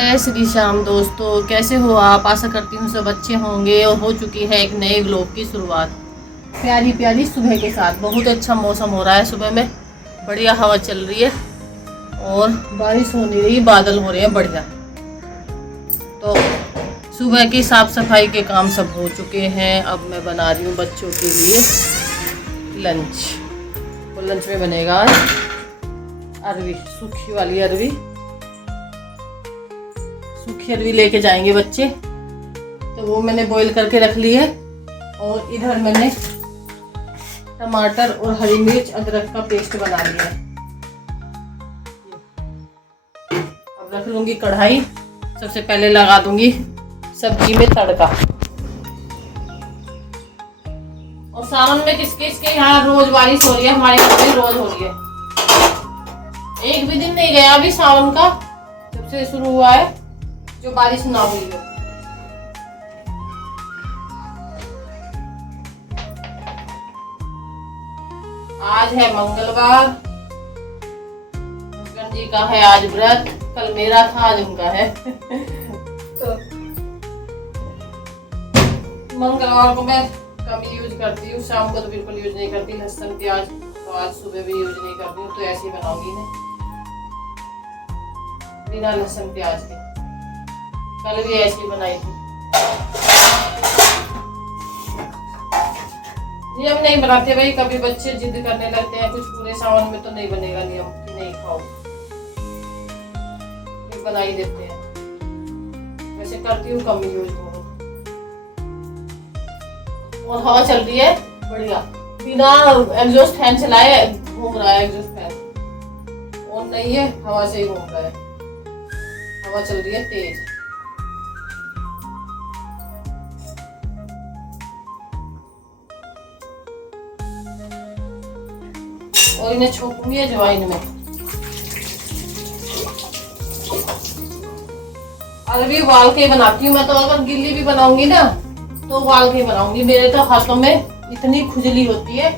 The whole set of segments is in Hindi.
जय श्री श्याम दोस्तों, कैसे हो आप। आशा करती हूँ सब अच्छे होंगे और हो चुकी है एक नए व्लॉग की शुरुआत प्यारी प्यारी सुबह के साथ। बहुत अच्छा मौसम हो रहा है, सुबह में बढ़िया हवा चल रही है और बारिश हो नहीं रही, बादल हो रहे हैं बढ़िया। तो सुबह की साफ सफाई के काम सब हो चुके हैं। अब मैं बना रही हूँ बच्चों के लिए लंच। और लंच में बनेगा अरवी, सूखी वाली अरवी। सूखी अरवी लेके जाएंगे बच्चे, तो वो मैंने बॉईल करके रख ली है। और इधर मैंने टमाटर और हरी मिर्च अदरक का पेस्ट बना लिया है। अब रख लूंगी कढ़ाई। सबसे पहले लगा दूंगी सब्जी में तड़का। और सावन में किसके किसके यहाँ रोज बारिश हो रही है, हमारे यहाँ पे रोज हो रही है। एक भी दिन नहीं गया अभी सावन का, जब से शुरू हुआ है, जो बारिश ना हुई हो। आज है मंगलवार, हस्बैंड जी का है आज व्रत। कल मेरा था, आज उनका है। तो मंगलवार को मैं कम यूज करती हूँ, शाम को तो बिल्कुल यूज नहीं करती लहसुन प्याज। तो आज सुबह भी यूज नहीं करती हूँ, तो ऐसे ही बनाऊंगी ना बिना लहसुन प्याज के। कल भी ऐसी बनाई थी। नियम नहीं बनाते भाई, कभी बच्चे जिद करने लगते हैं कुछ पूरे सावन में, तो नहीं बनेगा नियम कि नहीं खाओ, फिर बना ही देते हैं। वैसे करती हूँ कम यूज को। और हवा चल रही है बढ़िया, बिना एग्जॉस्ट फैन चलाए घूम रहा है। एग्जॉस्ट फैन ऑन नहीं है, हवा से ही घूम रहा है। हवा चल रही है तेज। और इन्हें छोपूंगी अजवाइन में। अरवी उबाल के बनाती हूँ मैं तो। अगर गिल्ली भी बनाऊंगी ना तो उबाल के बनाऊंगी। मेरे तो हाथों में इतनी खुजली होती है,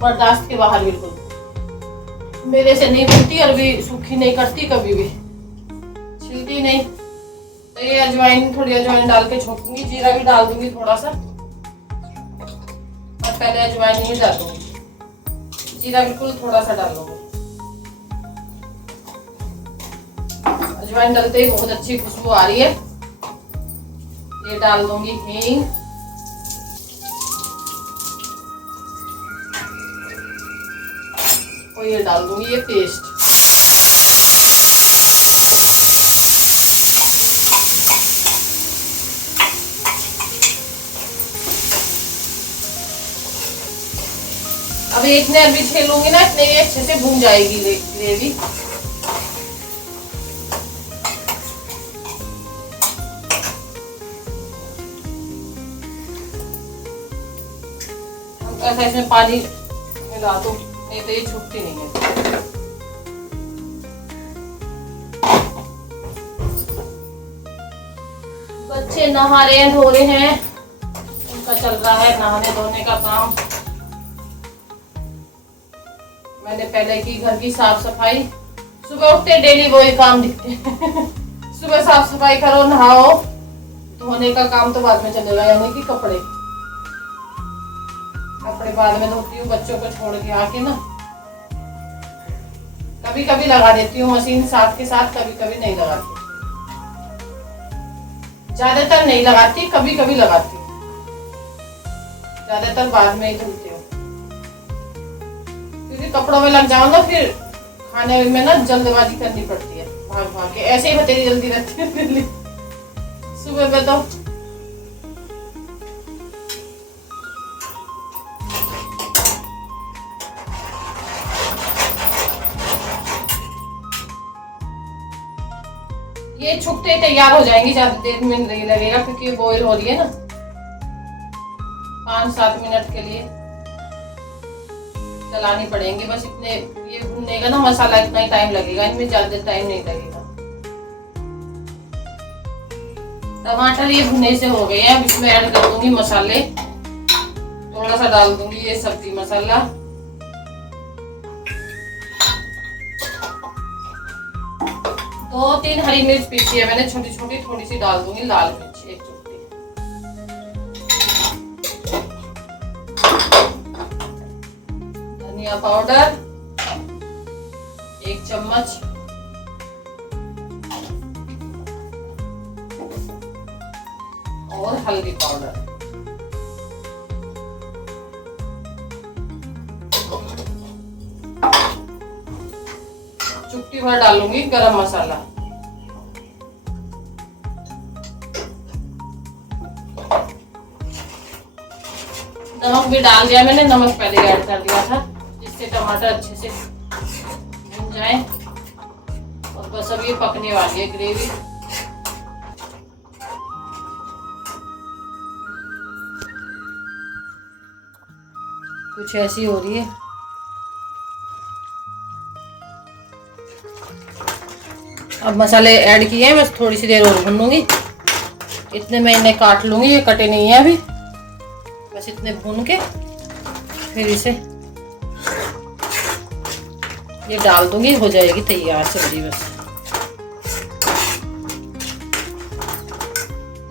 बर्दाश्त के बाहर बिल्कुल। मेरे से नहीं बनती अरवी, सूखी नहीं करती कभी भी, छिलती नहीं। तो ये अजवाइन, थोड़ी अजवाइन डाल के छोपूंगी। जीरा भी डाल दूंगी थोड़ा सा, और पहले अजवाइन नहीं डालूंगी, जीरा बिल्कुल थोड़ा सा डालूंगी। अजवाइन डालते ही बहुत अच्छी खुशबू आ रही है। ये डाल दूंगी हींग, और ये डाल दूंगी ये पेस्ट। अब इतने अभी छेलूंगी ना, इतने ये अच्छे से भून जाएगी ग्रेवी। ऐसा इसमें पानी मिला दो, नहीं तो ये छूटती नहीं है। बच्चे नहा रहे हैं, धो रहे हैं, उनका चल रहा है नहाने धोने का काम। मैंने पहले की घर की साफ सफाई। सुबह उठते डेली वही काम दिखते हैं। सुबह साफ सफाई करो, नहाओ, धोने का काम तो बाद में चलेगा, यानी कि कपड़े बाद में धोती हूँ बच्चों को छोड़ के आके ना। कभी कभी लगा देती हूँ मशीन साथ के साथ, कभी कभी नहीं लगाती। ज्यादातर नहीं लगाती, कभी कभी लगाती हूँ। ज्यादातर बाद में ही धुलती हूँ, क्योंकि कपड़ों में लग जाओ ना फिर खाने में ना जल्दबाजी करनी पड़ती है, भाग भाग के। ऐसे ही बतेरी जल्दी रहती है दिल्ली सुबह में तो। ये छुपते तैयार हो जाएंगी, ज्यादा देर में नहीं लगेगा, क्योंकि ये बॉईल हो रही है ना। 5-7 मिनट के लिए चलानी पड़ेंगे बस। इतने ये भुनने का ना मसाला, इतना ही टाइम लगेगा, इनमें ज्यादा टाइम नहीं लगेगा। टमाटर ये भुने से हो गए हैं। अब इसमें ऐड कर दूंगी मसाले। थोड़ा सा डाल दूंगी ये सब्जी मसाला, 2-3 हरी मिर्च पीसी है मैंने छोटी छोटी, थोड़ी सी डाल दूंगी लाल मिर्च, एक चुटकी। धनिया पाउडर 1 चम्मच, और हल्दी पाउडर। चुटकी भर डालूंगी गरम मसाला। नमक भी डाल दिया मैंने, नमक पहले ऐड कर दिया था जिससे टमाटर अच्छे से भून जाए। और बस अब ये पकने वाली है ग्रेवी। कुछ ऐसी हो रही है। अब मसाले ऐड किए हैं, बस थोड़ी सी देर और भून लूंगी। इतने मैं इन्हें काट लूंगी, ये कटे नहीं है अभी। बस इतने भून के फिर इसे ये डाल दूंगी, हो जाएगी तैयार सब्जी। बस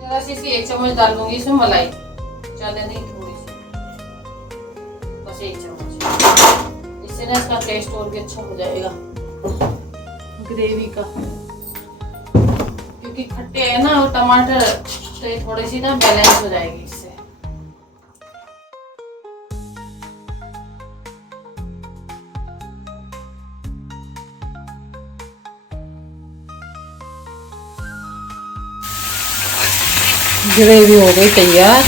जरा सी 1 चम्मच डाल दूंगी इसमें मलाई, ज्यादा नहीं, थोड़ी सी, बस 1 चम्मच। इससे ना इसका टेस्ट और भी अच्छा हो जाएगा ग्रेवी का, क्योंकि खट्टे है ना और टमाटर, तो ये थोड़ी सी ना बैलेंस हो जाएगी इससे। ग्रेवी हो गई तैयार।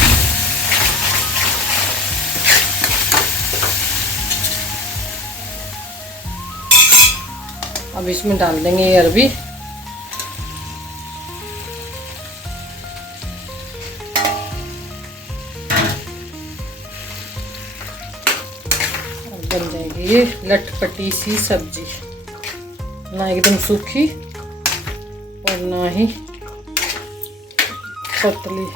अब इसमें डाल देंगे ये अरबी। बन जाएगी ये लटपटी सी सब्जी, ना एकदम सूखी और ना ही पतली।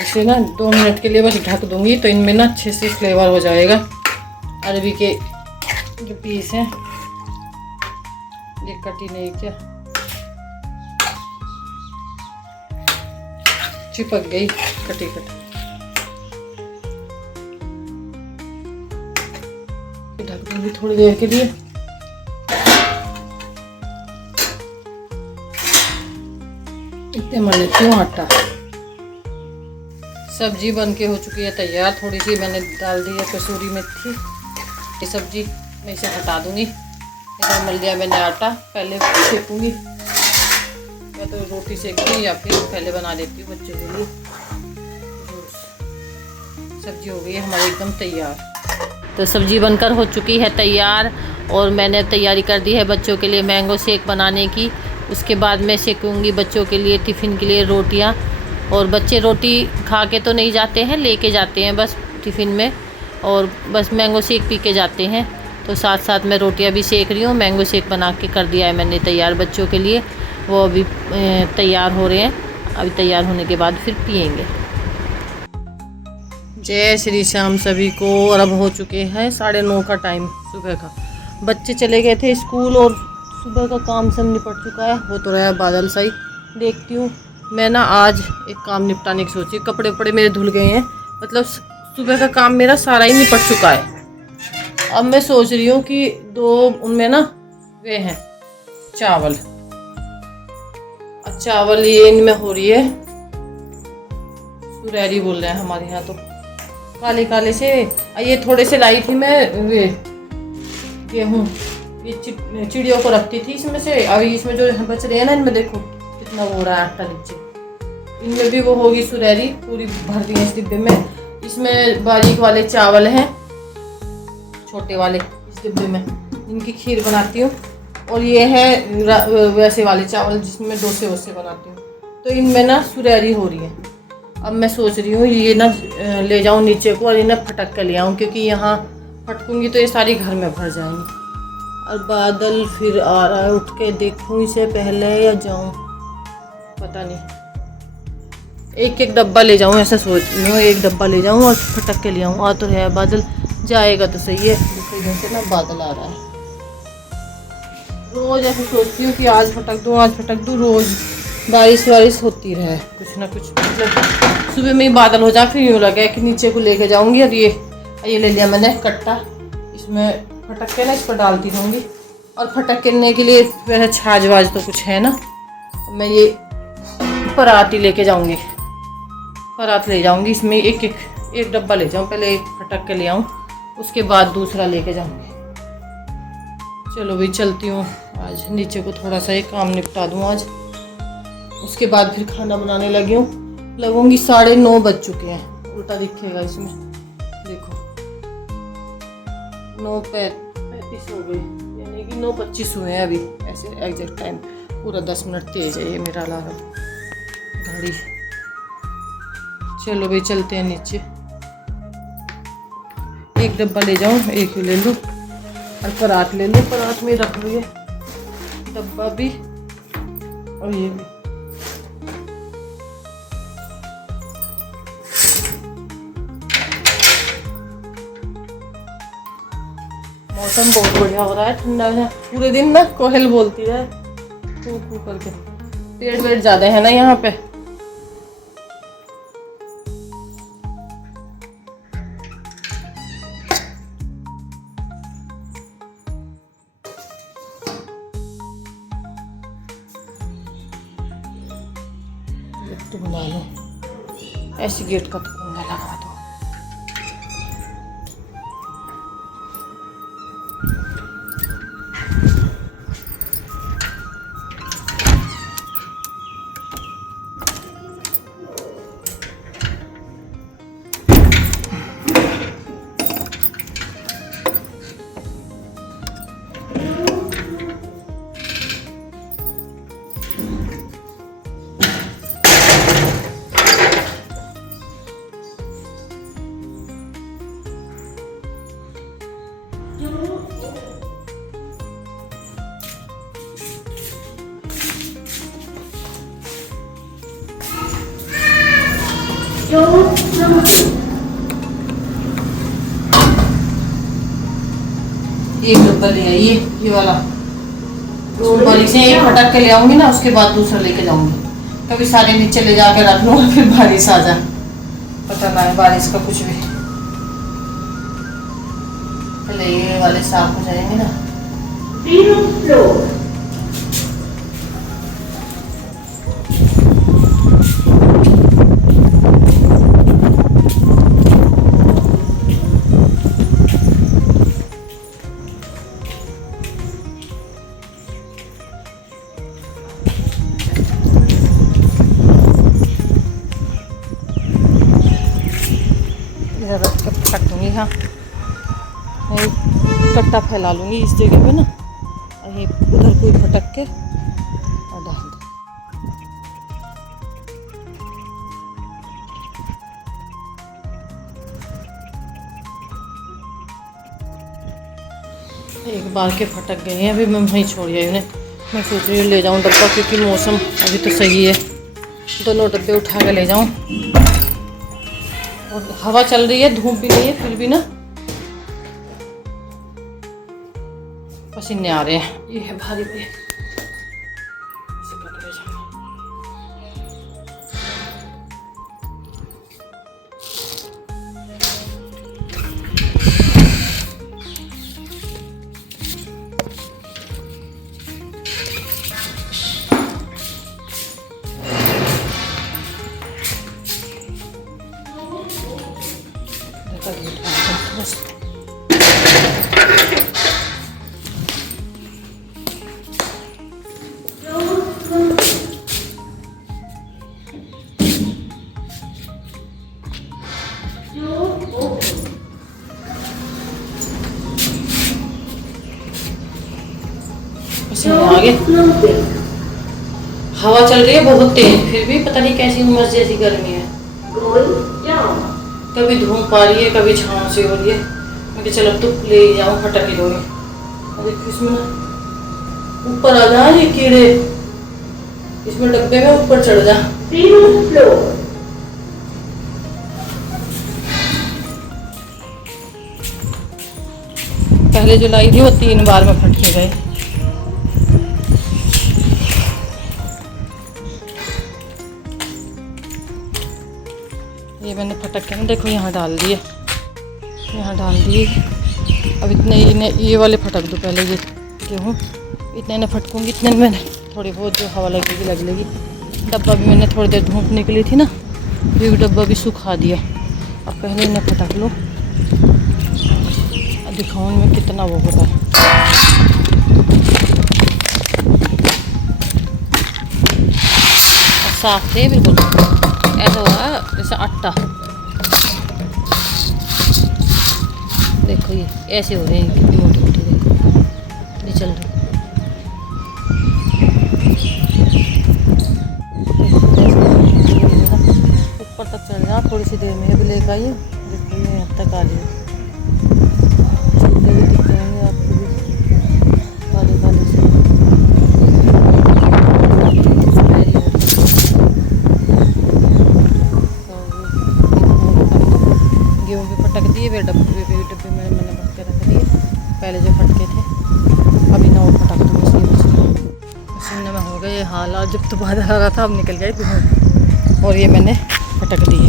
इसे ना 2 मिनट के लिए बस ढक दूंगी, तो इनमें ना अच्छे से फ्लेवर हो जाएगा। अरबी के जो पीस हैं, ये कटी नहीं क्या, चिपक गई कटी कटी। ढक दूंगी थोड़ी देर के लिए। इतने मन लेती हूँ आटा। सब्जी बन के हो चुकी है तैयार। थोड़ी सी मैंने डाल दी है कसूरी मेथी। ये सब्जी मैं इसे हटा दूंगी। इधर मल लिया मैंने आटा, पहले सेकूंगी। या तो रोटी सेकूंगी या फिर पहले बना देती हूँ बच्चों के लिए। सब्जी हो गई है हमारी एकदम तैयार। तो सब्जी बनकर हो चुकी है तैयार, और मैंने तैयारी कर दी है बच्चों के लिए मैंगो शेक बनाने की। उसके बाद मैं सेकूंगी बच्चों के लिए टिफ़िन के लिए रोटियां। और बच्चे रोटी खा के तो नहीं जाते हैं, लेके जाते हैं बस टिफ़िन में, और बस मैंगो शेक पी के जाते हैं। तो साथ साथ मैं रोटियां भी सेक रही हूँ। मैंगो शेक बना के कर दिया है मैंने तैयार बच्चों के लिए। वो अभी तैयार हो रहे हैं। अभी तैयार होने के बाद फिर पियेंगे। जय श्री श्याम सभी को। और अब हो चुके हैं 9:30 का टाइम सुबह का। बच्चे चले गए थे स्कूल और सुबह का काम सब निपट चुका है। हो तो रहा है बादल सही। देखती हूँ मैं ना आज एक काम निपटाने की सोची। कपड़े वपड़े मेरे धुल गए हैं, मतलब सुबह का काम मेरा सारा ही निपट चुका है। अब मैं सोच रही हूँ कि 2 उनमें ना वे हैं चावल। अब चावल ये इनमें हो रही है सुरैरी बोल रहे हैं हमारे यहाँ तो, काले काले से। ये थोड़े से लाई थी मैं वे गेहूँ, ये चिड़ियों को रखती थी इसमें से। अभी इसमें जो बच रहे हैं ना, इनमें देखो कितना वो हो रहा है आटा नीचे। इनमें भी वो होगी सुरैरी, पूरी भर दी है इस डिब्बे में। इसमें बारीक वाले चावल हैं, छोटे वाले इस डिब्बे में, इनकी खीर बनाती हूँ। और ये है वैसे वाले चावल जिसमें डोसे वोसे बनाती हूँ। तो इनमें ना सुरैरी हो रही है। अब मैं सोच रही हूँ ये ना ले जाऊँ नीचे को और इन्हें फटक कर ले आऊँ, क्योंकि यहाँ फटकूँगी तो ये सारी घर में भर जाएंगी। और बादल फिर आ रहा है, उठ के देखूँ इसे पहले या जाऊँ, पता नहीं। एक एक डब्बा ले जाऊँ ऐसा सोच रही हूँ। एक डब्बा ले जाऊँ और फटक के ले आऊँ। आ तो है बादल, जाएगा तो सही है। दूसरे दिन से ना बादल आ रहा है। रोज ऐसे सोचती हूँ कि आज फटक दूँ, रोज बारिश होती रहे, कुछ ना कुछ। मतलब सुबह में ही बादल हो जाए, फिर यूँ लगे कि नीचे को लेके जाऊंगी। और ये ले लिया मैंने कट्टा, इसमें फटक के ना इस पर डालती रहूँगी। और फटकने के लिए वैसे छाछ वाज तो कुछ है ना, मैं ये परात ही लेके जाऊँगी, परात ले जाऊँगी। इसमें एक डब्बा ले जाऊँ, पहले एक फटक के ले आऊँ, उसके बाद दूसरा लेके जाऊँगी। चलो भाई चलती हूँ, आज नीचे को थोड़ा सा एक काम निपटा दूँ आज, उसके बाद फिर खाना बनाने लगूंगी। 9:30 बज चुके हैं, उल्टा दिखेगा इसमें, देखो 9:35 हो गई, यानी कि 9:25 हुए हैं अभी, ऐसे एग्जैक्ट टाइम। पूरा 10 मिनट तेज है ये मेरा अलार्म घड़ी। चलो भाई चलते हैं नीचे, एक डब्बा ले जाऊँ, एक ही ले लूँ, और परात ले लूँ, परात में रख लूँ ये डब्बा भी और ये भी। मौसम बहुत बढ़िया हो रहा है, ठंडा है। पूरे दिन ना कोयल बोलती है कू कू करके। पेड़ वेड़ ज्यादा है ना यहाँ पे। तो बना लो ऐसे, गेट का तो कुंडा लगा दो। एक डब्बा ले आई, ये वाला बड़ी से एक फटक के ले आऊंगी ना, उसके बाद दूसरा लेके जाऊंगी। कभी सारे नीचे ले जाके रख लूंगा, फिर बारिश आ जाए, पता ना है बारिश का कुछ भी। पहले ये वाले साफ हो जाएंगे ना। रख के फटक दूँगी। हाँ कट्टा फैला लूँगी इस जगह पे ना, ये उधर कोई फटक के और डाल दो। एक बार के फटक गए हैं, अभी मैं वहीं छोड़ आई उन्हें। मैं सोच रही हूँ ले जाऊँ डब्बा, क्योंकि मौसम अभी तो सही है, दोनों डब्बे उठा के ले जाऊँ। और हवा चल रही है, धूप भी नहीं है, फिर भी ना पसीने आ रहे हैं। ये है भारी पे आगे हवा चल रही है बहुत तेज, फिर भी पता नहीं कैसी उमस जैसी गर्मी है। कभी धूप आ रही है, कभी छाँव सी हो रही है। मैं चलो अब तो ले जाऊँ, फटक ही दोगे। इसमें ना ऊपर आ जा ये कीड़े, इसमें डब्बे में ऊपर चढ़ जा। पहले जो लाई थी वो 3 बार में फट के गए। मैंने फटक के ना देखो यहाँ डाल दिए, यहाँ डाल दिए। अब इतने ये वाले फटक दो पहले, ये गेहूँ इतने न फटकूँगी, इतने में थोड़ी बहुत जो हवा लगेगी लग लेगी। डब्बा भी मैंने थोड़ी देर धूप निकली थी ना, ये डब्बा भी सुखा दिया। अब पहले इन्हें फटक लो, दिखाऊँ में कितना वो होता है। साफ थे बिल्कुल, ऐसा हुआ जैसे आटा। देखो ये ऐसे हो रहे हैं, कितनी मोटी मोटी, देखो नहीं चल रही। ऊपर तक चल रहा, थोड़ी सी देर में भी लेकर आइए। देखो ये यहाँ तक आ रही है, दिख जाएंगे आपको भी काले काले से। गेहूँ भी फटक दिए, वे डब्बे मैंने भर के रख दिए पहले जो फटके थे। अभी ना वो फटक दूँ मशीन में हो गए हाल। और जब तो बादल आ रहा था, अब निकल गए गेहूँ, और ये मैंने फटक दिए,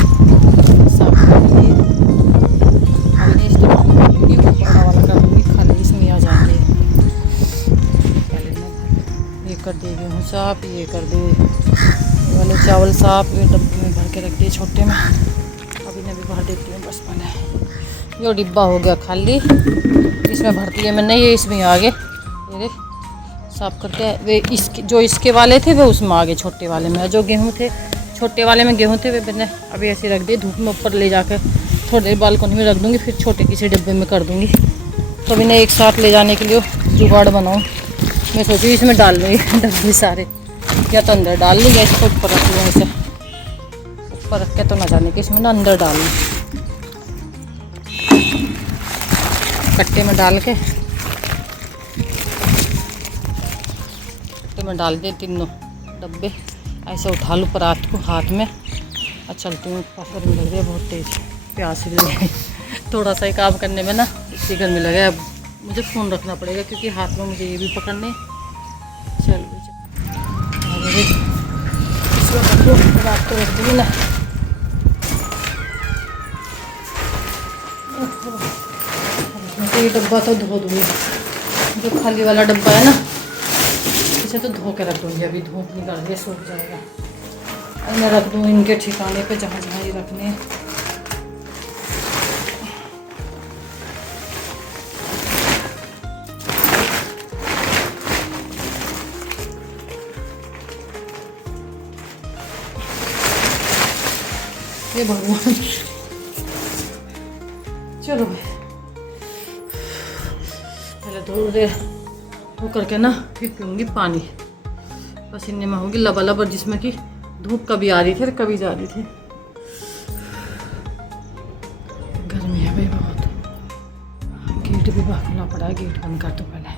साफ कर दिए। हमने इस दूँगी, वो बड़ा वाला कर दूँगी, खाली इसमें आ जाएंगे। पहले मैं ये कर दिए गेहूँ साफ, ये कर दिए वाले चावल साफ, ये डब्बे में भर के रख दिए छोटे में। अभी मैं भी भर देती हूँ बस पहले। ये डिब्बा हो गया खाली, इसमें भर दिए मैंने, ये इसमें आ गए, ये साफ करके। वे इसके जो इसके वाले थे वे उसमें आ गए, छोटे वाले में। जो गेहूँ थे छोटे वाले में गेहूँ थे, वे मैंने अभी ऐसे रख दिए धूप में, ऊपर ले जाकर थोड़ी देर बालकनी में रख दूँगी, फिर छोटे किसी डब्बे में कर दूँगी। तो अभी मैं एक साथ ले जाने के लिए जुगाड़ बनाऊँ। मैं सोची इसमें डाल लूँगी डब्बे सारे, या तो अंदर डाल लूँ या इसको ऊपर रख लूँ। ऐसे ऊपर रख के तो ना जाने कि इसमें ना अंदर डाल लूँ, कट्टे में डाल के, कट्टे में डाल दे तीनों डब्बे। ऐसे उठा लूँ परात को हाथ में और चलती हूँ। गर्मी लग रही है बहुत तेज़, प्यास भी लगी थोड़ा सा ही काम करने में ना, इतनी गर्मी लगे। अब मुझे फ़ोन रखना पड़ेगा क्योंकि हाथ में मुझे ये भी पकड़ने। चल रात को रख दूँगी ना। ये डब्बा तो धो दूँगी, जो खाली वाला डब्बा है ना, इसे तो धो के रख दूँगी। अभी धूप निकल रही है, सूख जाएगा। अब मैं रख दूँ इनके ठिकाने पे, जहाँ जहाँ ये रखने हैं। ये भगवान, चलो भाई पहले थोड़ी देर धो करके ना, फिर पीऊँगी पानी। पसीने में होगी लबालब, जिसमें कि धूप कभी आ रही थी और कभी जा रही थी। गर्मी है भाई बहुत। गेट भी खोलना पड़ा है, गेट बंद कर दो पहले।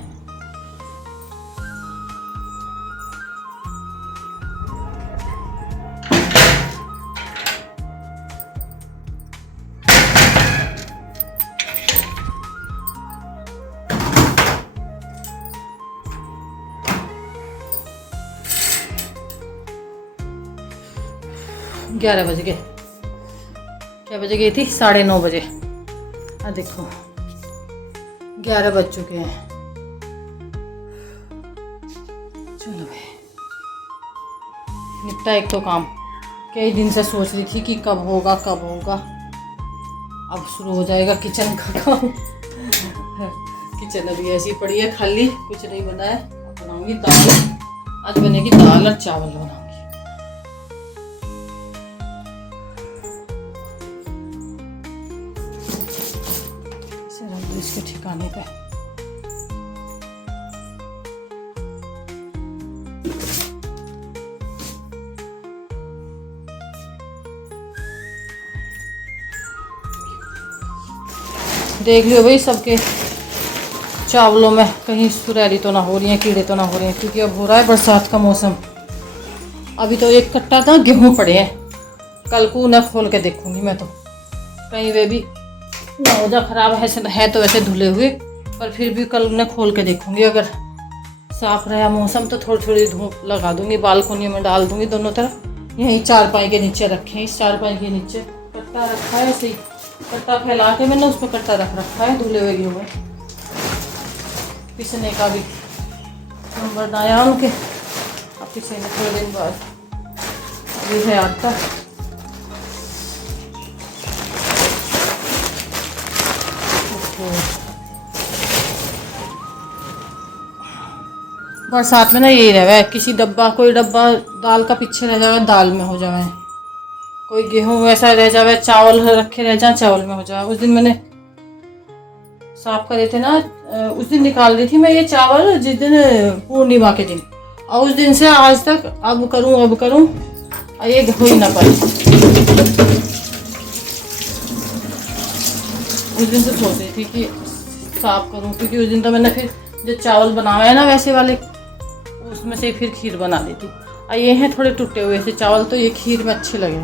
ग्यारह बज गए। क्या बजे गई थी? 9:30 बजे। हाँ देखो 11 बज चुके हैं। चलो भाई निपटा एक तो काम। कई दिन से सोच रही थी कि कब होगा कब होगा। अब शुरू हो जाएगा किचन का काम। किचन अभी ऐसी पड़ी है खाली, कुछ नहीं बना है। बनाऊंगी दाल, आज बनेगी दाल और चावल बनाऊंगी। इसके ठिकाने पे देख लियो भाई, सबके चावलों में कहीं सुरैली तो ना हो रही है, कीड़े तो ना हो रहे हैं, क्योंकि अब हो रहा है बरसात का मौसम। अभी तो एक कट्टा था गेहूं पड़े हैं, कल को उन्हें खोल के देखूंगी मैं तो। कहीं वे भी नौजा खराब है तो वैसे धुले हुए, पर फिर भी कल उन्हें खोल के देखूंगी। अगर साफ रहा मौसम तो थोड़ी थोड़ी धूप लगा दूंगी, बालकोनी में डाल दूंगी दोनों तरफ। यहीं चारपाई के नीचे रखे हैं, इस चारपाई के नीचे कट्टा रखा है ऐसे ही, कट्टा फैला के मैंने उस पर कट्टा रख रखा है धुले हुए गेहूँ में। पिसने का भी नंबर बनाया उनके, अब पिसेंगे थोड़े दिन बाद। अभी है आटा। बरसात में ना यही रह है, किसी डब्बा कोई डब्बा दाल का पीछे रह जाए दाल में हो जाए, कोई गेहूँ वैसा रह जाए, चावल रखे रह जाए चावल में हो जाए। उस दिन मैंने साफ करे थे ना, उस दिन निकाल रही थी मैं ये चावल जिस दिन पूर्णिमा के दिन, और उस दिन से आज तक अब करूँ ये हो ही ना पाए। उस दिन से सोच रही थी कि साफ करूँ, क्योंकि उस दिन तो मैंने फिर जो चावल बनाए हैं ना वैसे वाले, उसमें से फिर खीर बना ली थी। और ये हैं थोड़े टूटे हुए से चावल, तो ये खीर में अच्छे लगे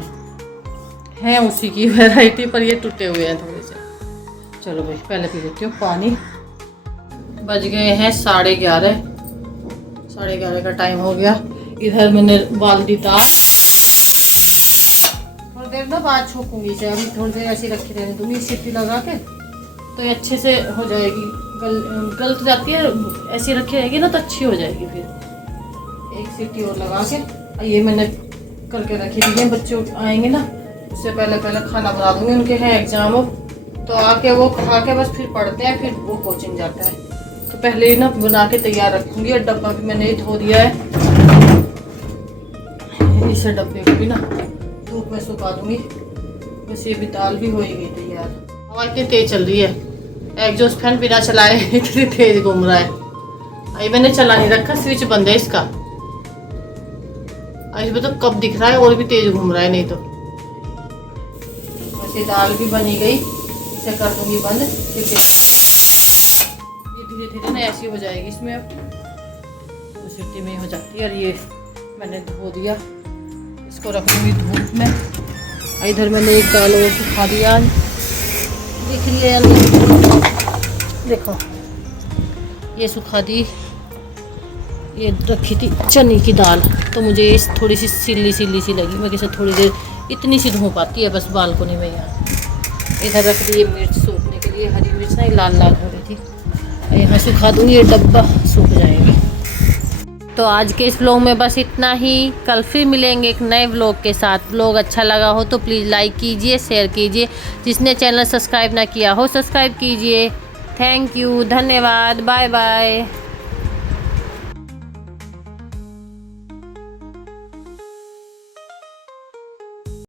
हैं उसी की वैरायटी, पर ये टूटे हुए हैं थोड़े से। चलो भाई पहले पी लेती हूँ पानी। बज गए हैं 11:30, 11:30 का टाइम हो गया। इधर मैंने उबाल दी दाल, थोड़ी देर ना बाद छोकूंगी इसे, अभी थोड़ी देर ऐसी रखी रहने दूंगी सीटी लगा के, तो ये अच्छे से हो जाएगी। गल तो जाती है, ऐसी रखी रहेगी ना तो अच्छी हो जाएगी। फिर एक सीटी और लगा के, ये मैंने करके रखी थी, बच्चे आएंगे ना उससे पहले खाना बना दूंगी। उनके हैं एग्जाम, तो आके वो खा के बस फिर पढ़ते हैं, फिर वो कोचिंग जाता है, तो पहले ही ना बना के तैयार रखूंगी। और डब्बा भी मैंने धो दिया है, इसे डब्बे को भी ना धूप में सुखा दूंगी। बस ये भी दाल भी हो ही गई तैयार। हवा इतनी तेज चल रही है, एग्जॉस्ट फैन बिना चलाए इतनी तेज घूम रहा है। अभी मैंने चला नहीं रखा, स्विच बंद है इसका। इसमें तो कब दिख रहा है और भी तेज घूम रहा है, नहीं तो। वैसे दाल भी बनी गई, इसे कर दूंगी बंद। ये धीरे धीरे ना ऐसी हो जाएगी इसमें, अब तो सीटी में हो जाती है। और ये मैंने धो दिया, इसको रख दूंगी धूप में। इधर मैंने एक दाल और सुखा दिया, दिख रही है देखो, ये सुखा दी। ये रखी थी चने की दाल, तो मुझे इस थोड़ी सी सिल्ली सी लगी। मैं किसी थोड़ी देर इतनी सी धूप आती है बस बालकोनी में यहाँ। इधर रख दी मिर्च सूखने के लिए, हरी मिर्च ना लाल हो रही थी। यहाँ सुखा दूँगी, ये डब्बा सूख जाएगा। तो आज के इस व्लॉग में बस इतना ही। कल फिर मिलेंगे एक नए व्लॉग के साथ। व्लॉग अच्छा लगा हो तो प्लीज़ लाइक कीजिए, शेयर कीजिए। जिसने चैनल सब्सक्राइब ना किया हो सब्सक्राइब कीजिए। थैंक यू, धन्यवाद, बाय बाय।